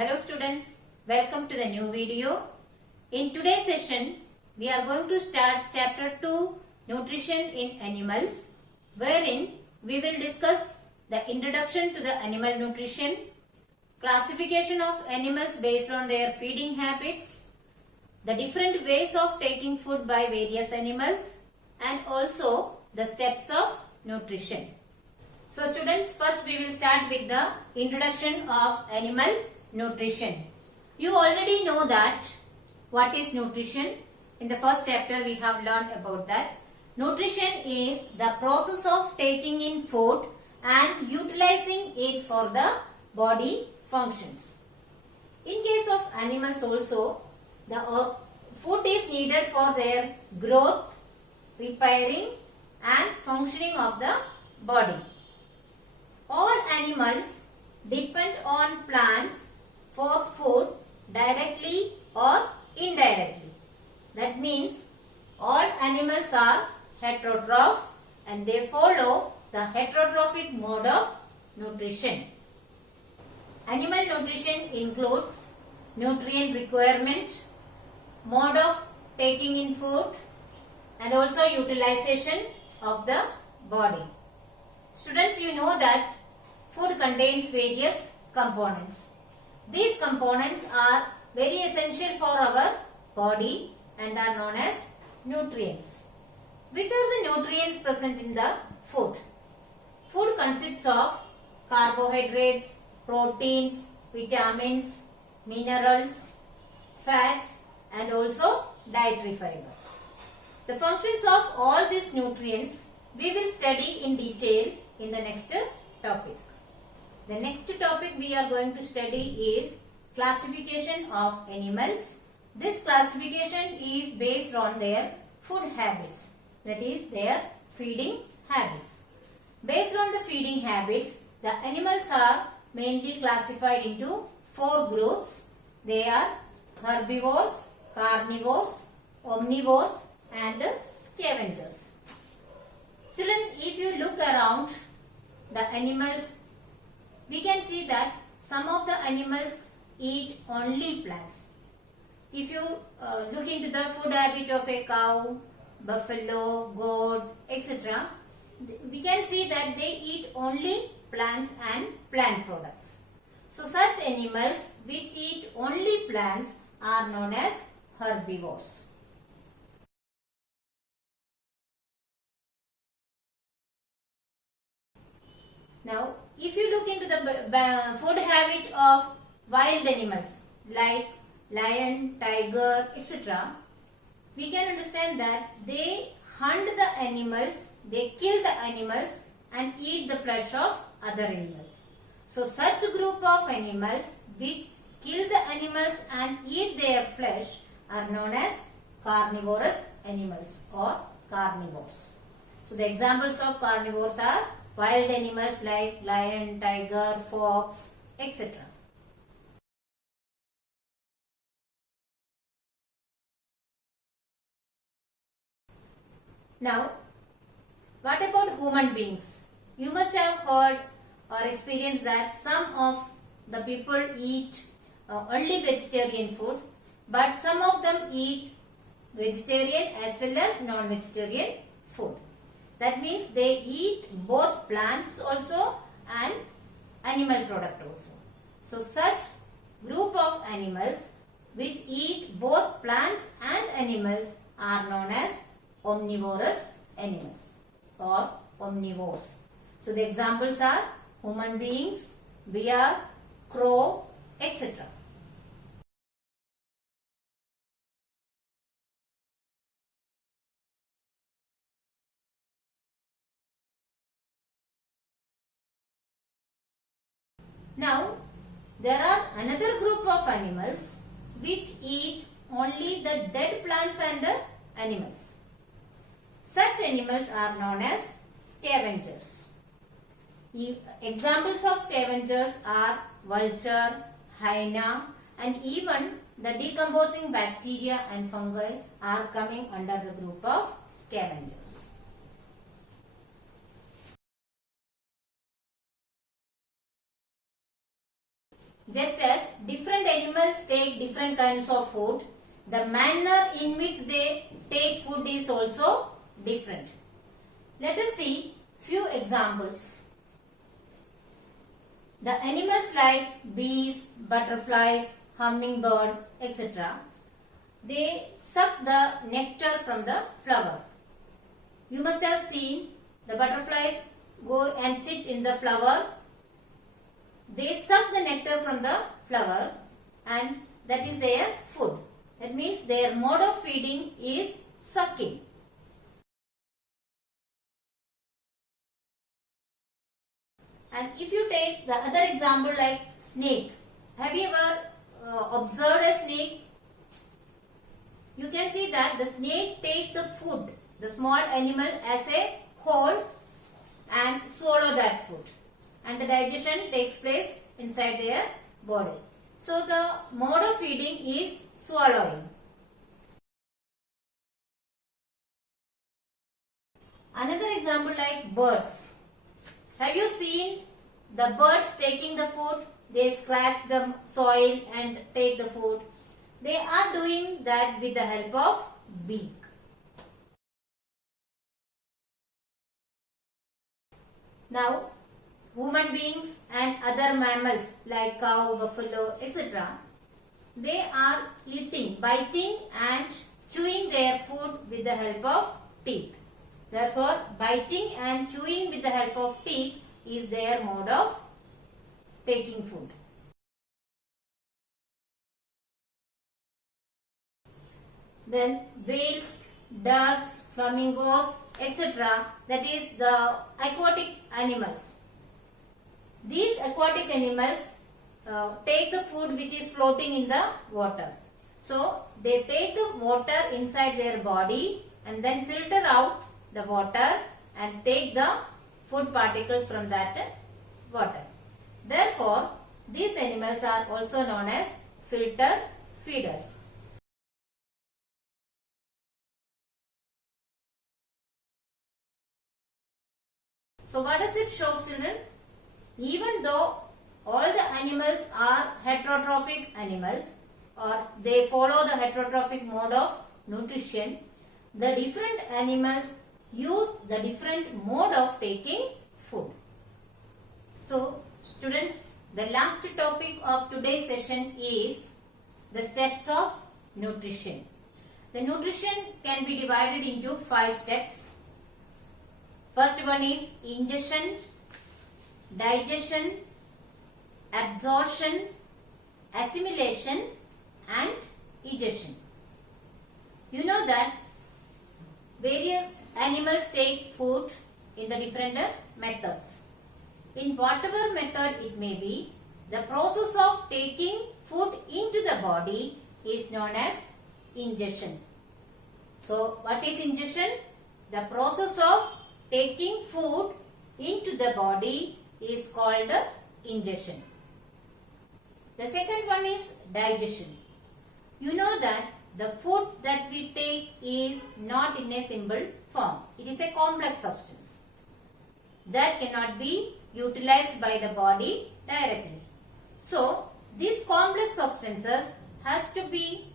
Hello students, welcome to the new video. In today's session, we are going to start chapter 2, Nutrition in Animals, wherein we will discuss the introduction to the animal nutrition, classification of animals based on their feeding habits, the different ways of taking food by various animals, and also the steps of nutrition. So students, first we will start with the introduction of animal nutrition. You already know that what is nutrition. In the first chapter we have learned about that. Nutrition is the process of taking in food and utilizing it for the body functions. In case of animals also, the food is needed for their growth, repairing and functioning of the body. All animals depend on plants for food directly or indirectly. That means all animals are heterotrophs and they follow the heterotrophic mode of nutrition. Animal nutrition includes nutrient requirement, mode of taking in food and also utilization of the body. Students, you know that food contains various components. These components are very essential for our body and are known as nutrients. Which are the nutrients present in the food? Food consists of carbohydrates, proteins, vitamins, minerals, fats and also dietary fiber. The functions of all these nutrients we will study in detail in the next topic. The next topic we are going to study is classification of animals. This classification is based on their food habits, that is their feeding habits. Based on the feeding habits, the animals are mainly classified into 4 groups. They are herbivores, carnivores, omnivores and scavengers. Children, if you look around the animals, we can see that some of the animals eat only plants. If you look into the food habit of a cow, buffalo, goat, etc., we can see that they eat only plants and plant products. So such animals which eat only plants are known as herbivores. Now, if you look into the food habit of wild animals like lion, tiger, etc., we can understand that they hunt the animals, they kill the animals and eat the flesh of other animals. So, such group of animals which kill the animals and eat their flesh are known as carnivorous animals or carnivores. So, the examples of carnivores are wild animals like lion, tiger, fox, etc. Now, what about human beings? You must have heard or experienced that some of the people eat only vegetarian food, but some of them eat vegetarian as well as non-vegetarian food. That means they eat both plants also and animal product also. So such group of animals which eat both plants and animals are known as omnivorous animals or omnivores. So the examples are human beings, bear, crow, etc. Now, there are another group of animals which eat only the dead plants and the animals. Such animals are known as scavengers. Examples of scavengers are vulture, hyena and even the decomposing bacteria and fungi are coming under the group of scavengers. Just as different animals take different kinds of food, the manner in which they take food is also different. Let us see few examples. The animals like bees, butterflies, hummingbird, etc. they suck the nectar from the flower. You must have seen the butterflies go and sit in the flower. They suck the nectar from the flower and that is their food. That means their mode of feeding is sucking. And if you take the other example like snake, have you ever observed a snake? You can see that the snake take the food, the small animal as a whole and swallow that food. And the digestion takes place inside their body. So the mode of feeding is swallowing. Another example like birds. Have you seen the birds taking the food? They scratch the soil and take the food. They are doing that with the help of beak. Now, human beings and other mammals like cow, buffalo, etc. they are eating, biting and chewing their food with the help of teeth. Therefore, biting and chewing with the help of teeth is their mode of taking food. Then whales, ducks, flamingos, etc. that is the aquatic animals. These aquatic animals take the food which is floating in the water. So, they take the water inside their body and then filter out the water and take the food particles from that water. Therefore, these animals are also known as filter feeders. So, what does it show, children? Even though all the animals are heterotrophic animals or they follow the heterotrophic mode of nutrition, the different animals use the different mode of taking food. So, students, the last topic of today's session is the steps of nutrition. The nutrition can be divided into 5 steps. First one is ingestion, digestion, absorption, assimilation and egestion. You know that various animals take food in the different methods. In whatever method it may be, the process of taking food into the body is known as ingestion. So, what is ingestion? The process of taking food into the body is called ingestion. The second one is digestion. You know that the food that we take is not in a simple form. It is a complex substance that cannot be utilized by the body directly. So, these complex substances has to be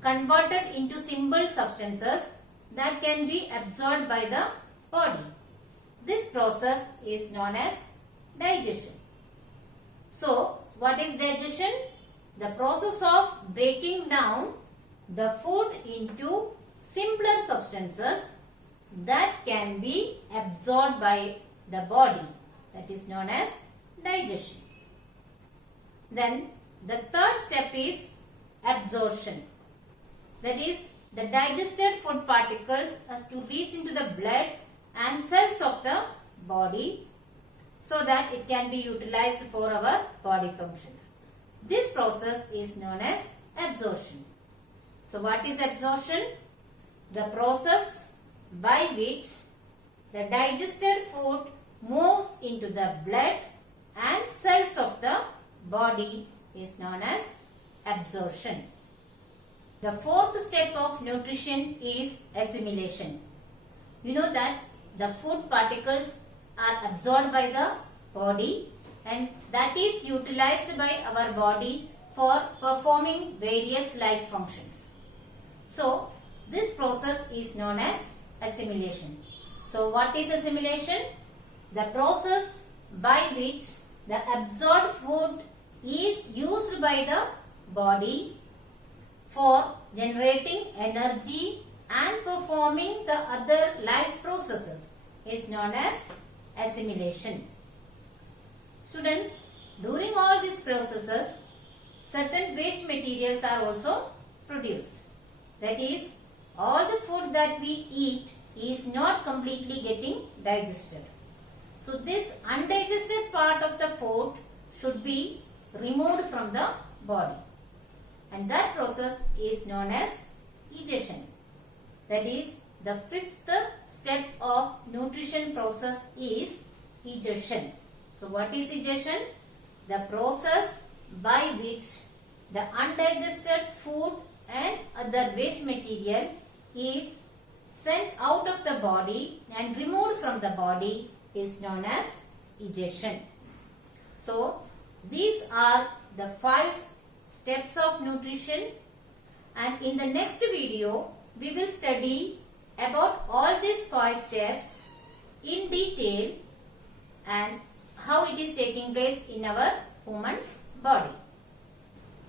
converted into simple substances that can be absorbed by the body. This process is known as digestion. So, what is digestion? The process of breaking down the food into simpler substances that can be absorbed by the body. That is known as digestion. Then the third step is absorption. That is, the digested food particles has to reach into the blood and cells of the body so that it can be utilized for our body functions. This process is known as absorption. So, what is absorption? The process by which the digested food moves into the blood and cells of the body is known as absorption. The fourth step of nutrition is assimilation. You know that the food particles are absorbed by the body and that is utilized by our body for performing various life functions. So, this process is known as assimilation. So, what is assimilation? The process by which the absorbed food is used by the body for generating energy and performing the other life processes is known as assimilation. Students, during all these processes, certain waste materials are also produced. That is, all the food that we eat is not completely getting digested. So, this undigested part of the food should be removed from the body. And that process is known as egestion. That is, the fifth step of nutrition process is egestion. So, what is egestion? The process by which the undigested food and other waste material is sent out of the body and removed from the body is known as egestion. So, these are the 5 steps of nutrition, and in the next video we will study about all these 5 steps in detail and how it is taking place in our human body.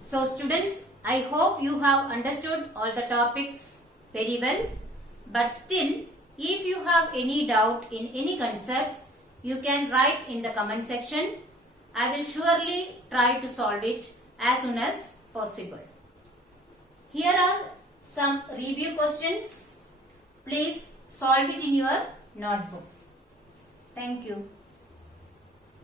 So students, I hope you have understood all the topics very well, but still if you have any doubt in any concept, you can write in the comment section. I will surely try to solve it as soon as possible. Here are some review questions. Please solve it in your notebook. Thank you.